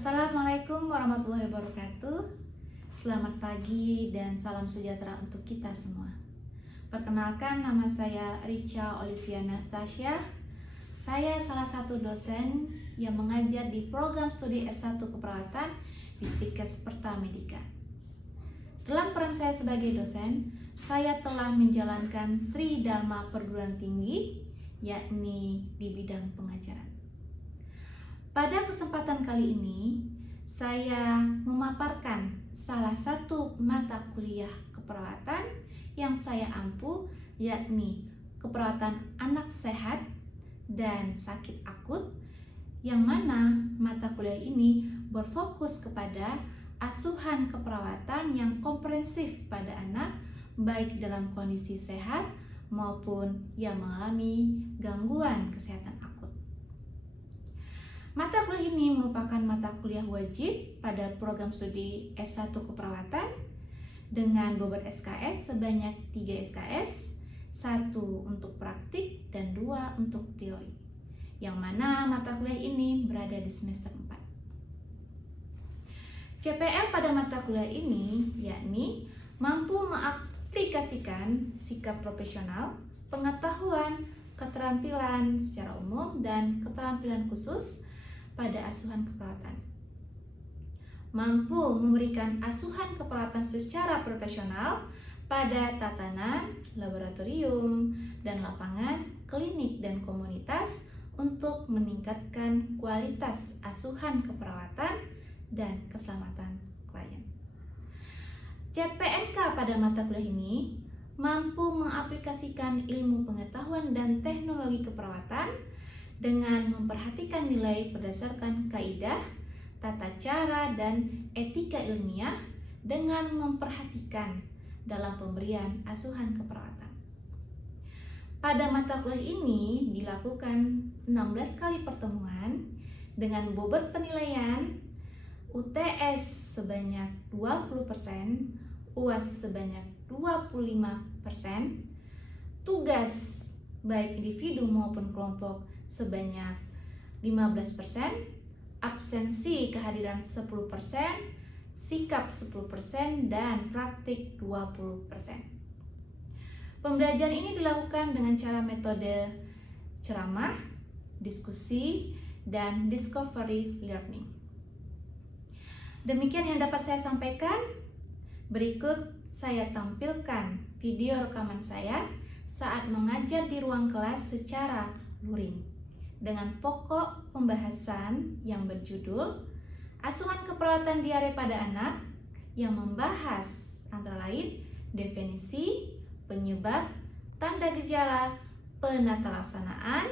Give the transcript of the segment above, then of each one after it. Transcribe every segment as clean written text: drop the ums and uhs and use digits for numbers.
Assalamualaikum warahmatullahi wabarakatuh. Selamat pagi dan salam sejahtera untuk kita semua. Perkenalkan, nama saya Richa Olivia Nastasia. Saya salah satu dosen yang mengajar di program studi S1 Keperawatan di Stikes Pertamedika. Dalam peran saya sebagai dosen, saya telah menjalankan Tridharma perguruan tinggi, yakni di bidang pengajaran. Pada kesempatan kali ini, saya memaparkan salah satu mata kuliah keperawatan yang saya ampu, yakni keperawatan anak sehat dan sakit akut, yang mana mata kuliah ini berfokus kepada asuhan keperawatan yang komprehensif pada anak, baik dalam kondisi sehat maupun yang mengalami gangguan kesehatan akut. Mata kuliah ini merupakan mata kuliah wajib pada program studi S1 Keperawatan dengan bobot SKS sebanyak 3 SKS, 1 untuk praktik dan 2 untuk teori, yang mana mata kuliah ini berada di semester 4. CPL pada mata kuliah ini yakni mampu mengaplikasikan sikap profesional, pengetahuan, keterampilan secara umum, dan keterampilan khusus pada asuhan keperawatan. Mampu memberikan asuhan keperawatan secara profesional pada tatanan, laboratorium, dan lapangan, klinik, dan komunitas untuk meningkatkan kualitas asuhan keperawatan dan keselamatan klien. CPNK pada mata kuliah ini mampu mengaplikasikan ilmu pengetahuan dan teknologi keperawatan dengan memperhatikan nilai berdasarkan kaidah, tata cara, dan etika ilmiah dengan memperhatikan dalam pemberian asuhan keperawatan. Pada mata kuliah ini dilakukan 16 kali pertemuan dengan bobot penilaian UTS sebanyak 20%, UAS sebanyak 25%, tugas baik individu maupun kelompok sebanyak 15%, absensi kehadiran 10%, sikap 10%, dan praktik 20%. Pembelajaran ini dilakukan dengan cara metode ceramah, diskusi, dan discovery learning. Demikian yang dapat saya sampaikan. Berikut saya tampilkan video rekaman saya saat mengajar di ruang kelas secara luring dengan pokok pembahasan yang berjudul Asuhan Keperawatan Diare pada Anak, yang membahas antara lain definisi, penyebab, tanda gejala, penata laksanaan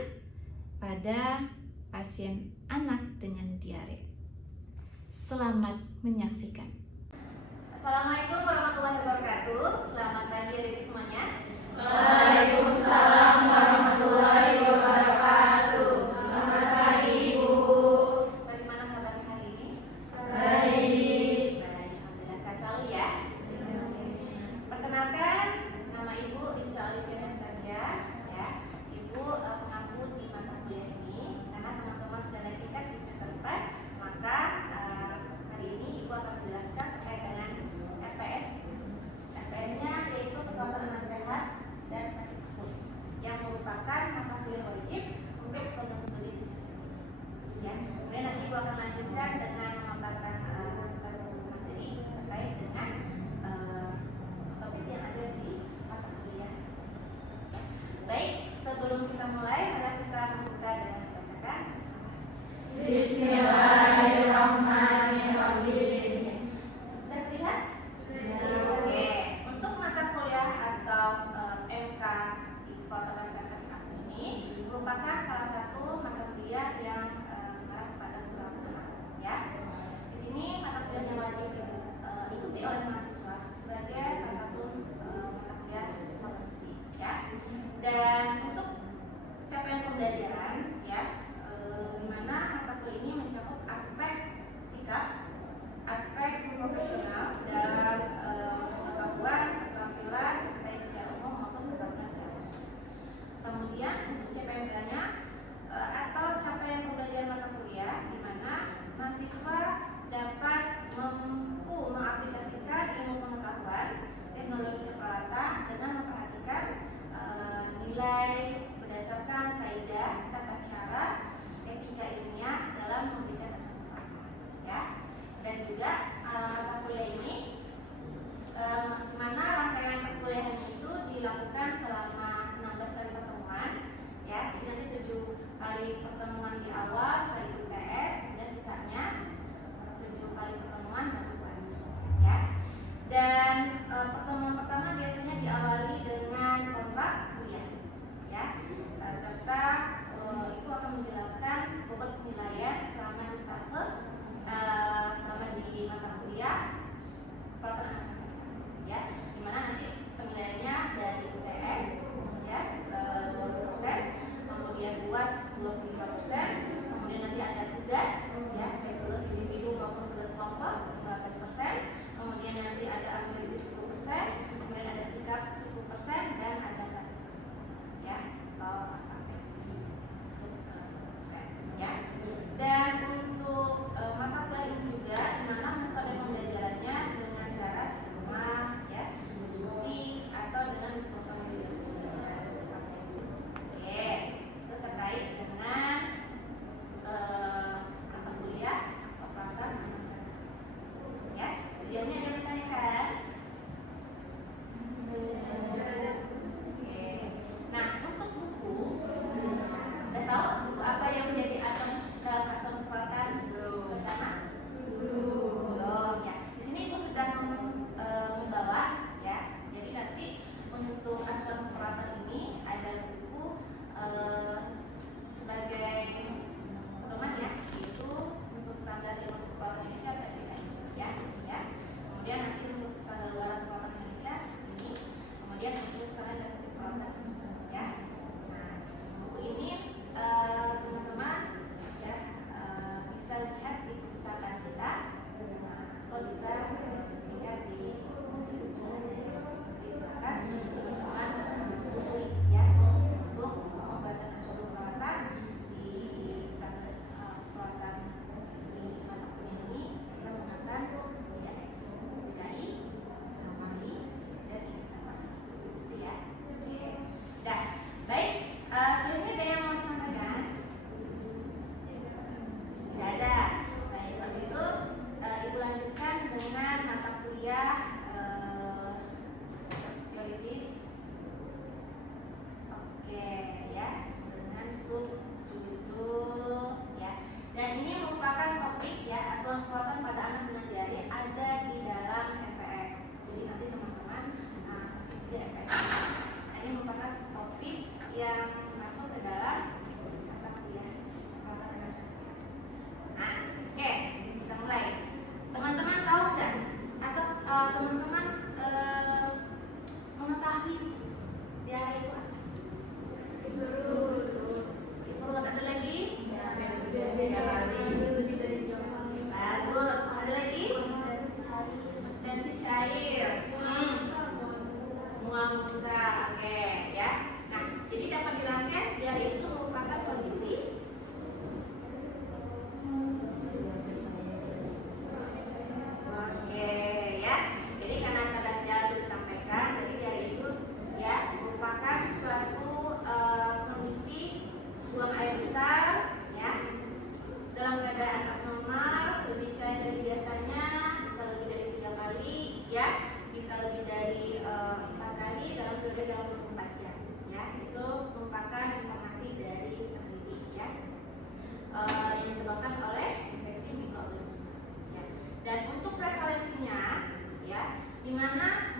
pada pasien anak dengan diare. Selamat menyaksikan. Assalamualaikum warahmatullahi wabarakatuh. Selamat pagi adik semuanya. Waalaikumsalam warahmatullahi wabarakatuh. Selamat pagi Ibu. Bagaimana kabarnya hari ini? Baik. Alhamdulillah, sehat selalu ya. Perkenalkan, nama Ibu Richa Olivia Nastasia. Ya, Ibu pengampu di mata kuliah ini karena teman-teman sudah naik tingkat di semester 4, maka hari ini Ibu akan menjelaskan terkait dengan RPS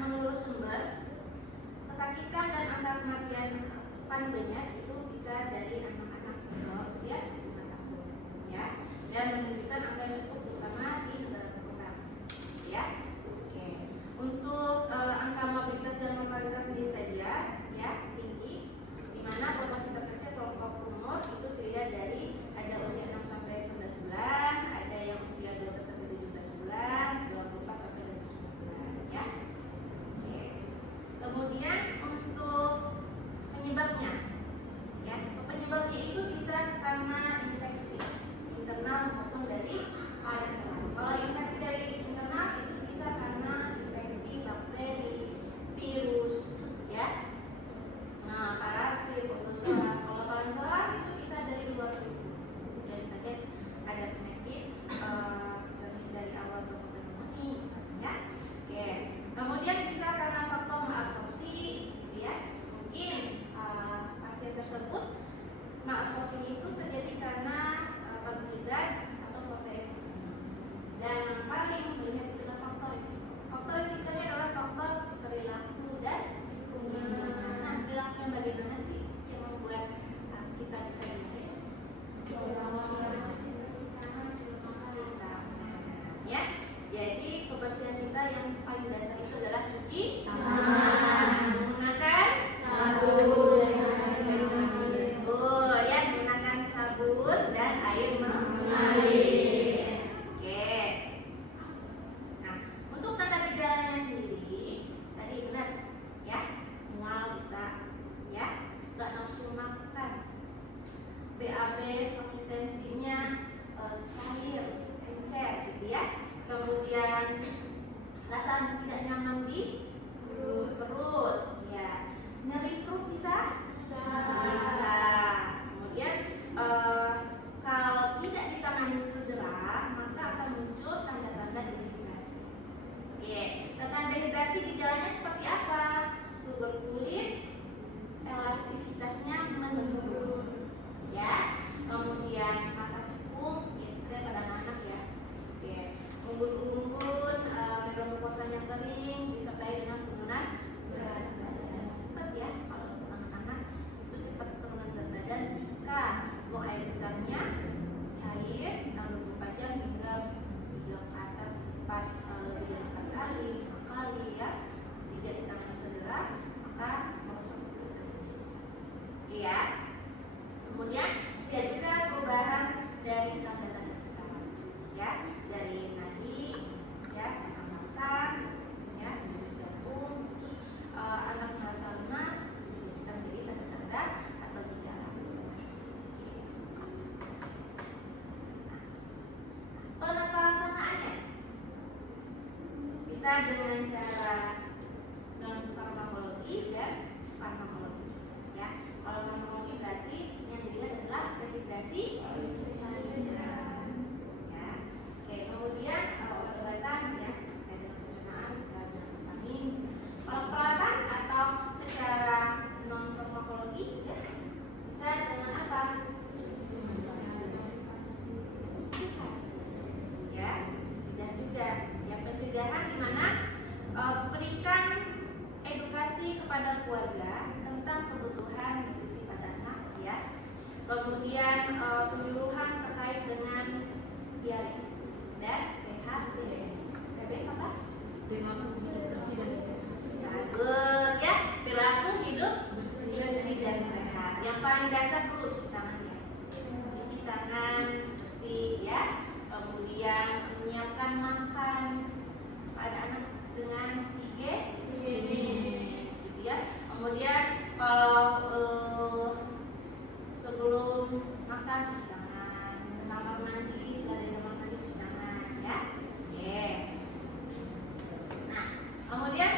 menurut sumber, kesakitan dan angka kematian paling banyak itu bisa dari anak-anak di bawah usia 5 tahun, ya, dan menunjukkan angka yang cukup terutama di negara berkembang, ya. Oke, untuk angka mobilitas dan mortalitas sendiri saja, ya, tinggi, di mana proporsi terkecil kelompok umur itu terlihat dari ada usia 6 sampai 11 bulan, ada yang usia 12 sampai 17 bulan, 24 sampai 29 bulan, ya. Oke. Kemudian untuk penyebabnya, ya, penyebabnya itu bisa karena infeksi internal maupun dari eksternal. Kalau infeksi dari internal itu bisa karena infeksi bakteri, virus, ya, parasit, protozoa. Kalau parenteral itu bisa dari luar tubuh, dan saja ada penyakit dari awal berkembang pneumonia misalnya. Oke. Kemudian bisa karena faktor malabsorpsi, ya. Mungkin pasien tersebut malabsorpsinya itu terjadi karena karbohidrat atau protein. Dan yang paling melihat itu adalah faktor risiko. Faktor risikonya adalah faktor perilaku dan lingkungan. Nah, perilaku yang bagaimana sih yang membuat kita bisa ini? Ya, jadi kebersihan kita yang paling dasar itu adalah cuci tangan menggunakan sabun, ya, menggunakan sabun dan air mengalir. Oke. Nah, untuk tanda gejalanya sendiri tadi benar, ya, mual bisa, ya, nggak nafsu makan, BAB konsistensinya cair, encer, gitu ya. Kemudian rasa tidak nyaman di perut, ya, nyeri perut bisa. Kemudian kalau tidak ditangani segera maka akan muncul tanda-tanda dehidrasi. Oke, tanda dehidrasi gejalanya seperti apa? Subur kulit, elastisitasnya menurun, ya. Kemudian mata cekung, ya, terlihat pada anak-anak, ya. Oke, unggun-unggun, medan mukosa yang kering, disertai dengan penurunan berat badan. Cepat, ya, kalau untuk anak-anak itu cepat penurunan berat badan jika buang air besarnya cair 24 jam hingga 3 ke atas, 4 lebih dari 4 kali, 5 kali, ya. Tidak ditangani segera maka merosot ya. Kemudian lihat juga perubahan dari tanda-tanda vital, ya, dari nadi, ya, pemanasan, ya, dari jantung, anak merasa lemas, juga bisa menjadi tanda-tanda atau gejala. Penata laksanaannya bisa dengan cara non farmakologi dan farmakologi, ya. Kalau farmakologi berarti yang dilihat adalah dehidrasi cairan, ya. Oke, kemudian obat-obatan, ya, ada pencernaan, bisa dengan vitamin. Kalau perawatan atau secara non farmakologi, ya, bisa dengan apa? Ya, dan juga yang pencegahan di mana berikan edukasi kepada keluarga tentang kebutuhan nutrisi pada anak, ya. Kemudian penyuluhan terkait dengan diare dan PHBS. PHBS apa? Perilaku hidup bersih dan sehat. Bagus, ya. Perilaku hidup bersih dan sehat. Yang paling dasar dulu cuci tangan, ya. Cuci tangan bersih, ya. Kemudian menyiapkan makan pada anak dengan higienis, gitu, ya. Kemudian kalau sebelum makan cuci tangan, kamar mandi, setelah dari kamar mandi cuci tangan, ya. Oke. Nah, kemudian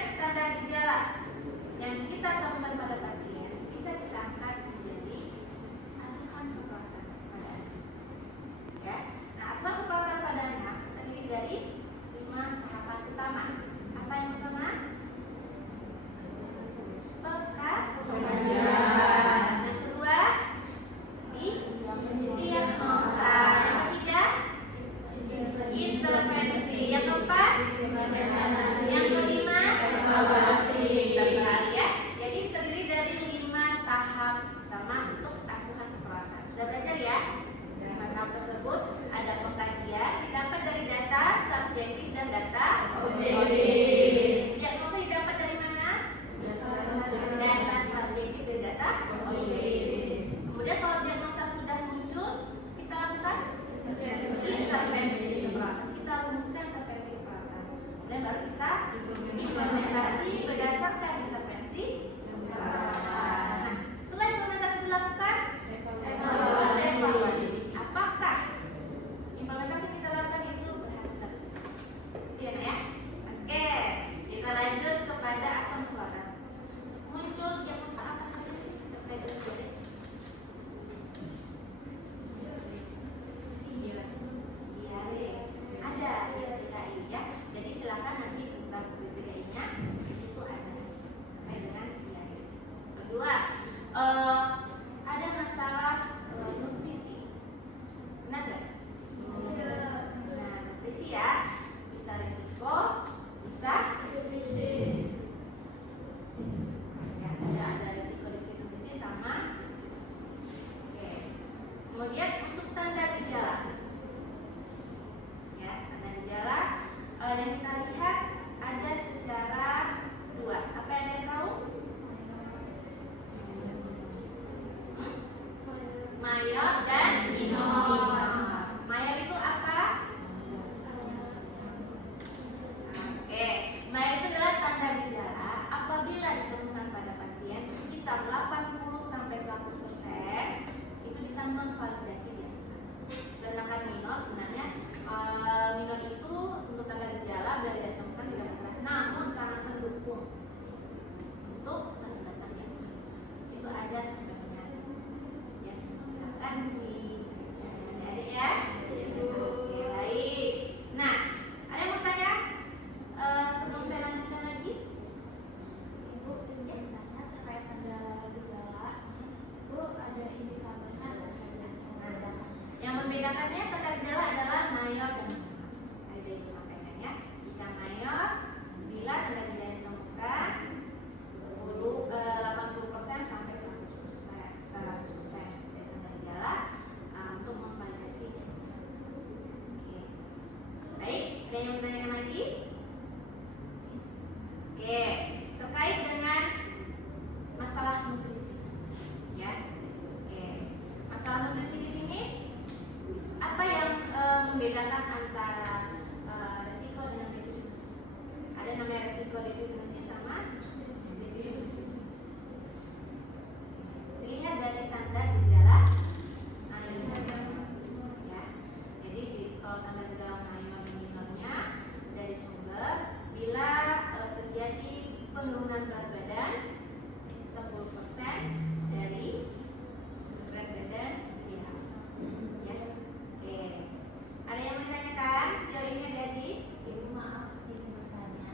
pada asam folat. Muncul diagnosa apa saja sih terkait dengan diabetes? Diare. Ada di SDKI ya. Jadi silakan nanti buka buku SDKI-nya, di situ ada terkait dengan diare. Kedua, ada masalah nutrisi. Benar nggak? Nah, nutrisi ya, bisa resiko, bisa ya, ada resiko defisit sama defisit nutrisi. Oke. Kemudian untuk tanda gejala, ya tanda gejala yang kita lihat ada secara dua. Apa yang ada tahu? Mayor dan minor. Mayor itu apa? Oke, mayor itu adalah tanda gejala apabila ditemukan pada pasien sekitar 80-100% itu bisa memvalidasi diagnosa. Sedangkan minor sebenarnya minor itu untuk tanda gejala bila tidak ditemukan tidak masalah, namun sangat mendukung untuk menentukan diagnosis. Itu ada sumbernya. Ya, silakan dibaca adik-adik ya. Oke, baik. Nah, ada yang mau tanya sebelum saya lanjutkan lagi? Ibu, ini tanya terkait tanda gejala. Itu ada indikatornya apa saja? Yang membedakannya tanda gejala adalah mayor dan minor. Tadi Ibu sampaikan ya. Jika mayor, bila tanda gejala ditemukan 80% sampai 100% dari tanda gejala untuk memvalidasi diagnosa. Oke. Baik, ada yang menanyakan lagi? Oke, terkait dengan masalah nutrisi, ya. Oke, masalah nutrisi di sini apa yang membedakan antara resiko dengan defisit nutrisi? Ada namanya resiko defisit nutrisi sama defisit nutrisi. Dilihat dari tanda gejala mayor, ya. Jadi kalau tanda gejala mayor dan minornya dari sumber bila terjadi penurunan berat badan 10% dari berat badan ideal. Ya. Oke. Ada yang menanyakan sejauh ini adik-adik? Ibu, maaf izin bertanya.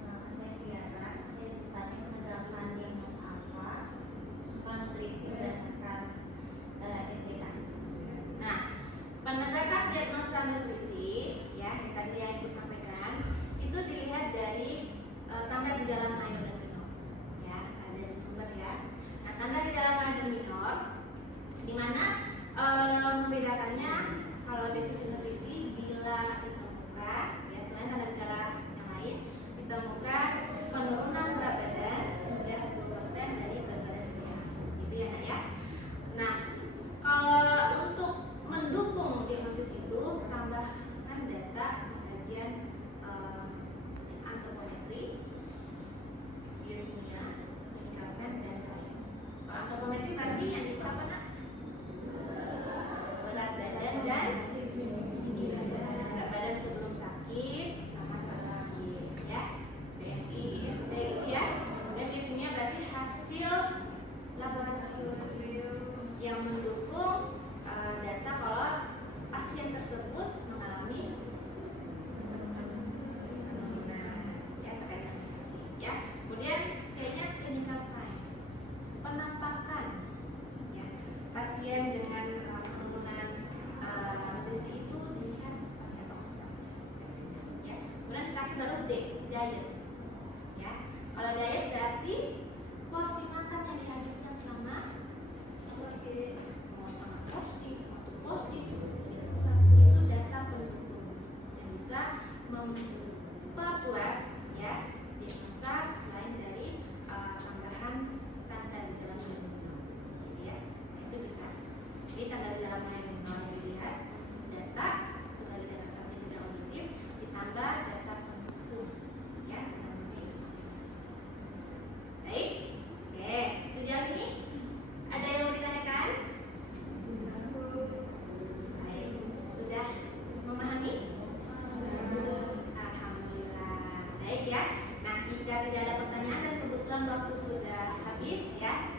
Saya Tiara, saya bertanya penegakan diagnosa apa nutrisi berdasarkan SDKI. Nah, penegakan diagnosa nutrisi ya yang tadi yang Ibu sampaikan itu dilihat dari tanda gejala mayor dan minor. Ya, ada di sumber ya. Nah, tanda gejala mayor dan minor di mana membedakannya kalau defisit nutrisi bila ditemukan ya selain tanda gejala yang lain ditemukan penurunan berat badan hingga 10% dari berat badan ideal. Itu ya, ya. Nah, kalau untuk mendukung diagnosis itu tambahkan data kajian antropometri kebetulan waktu sudah habis ya.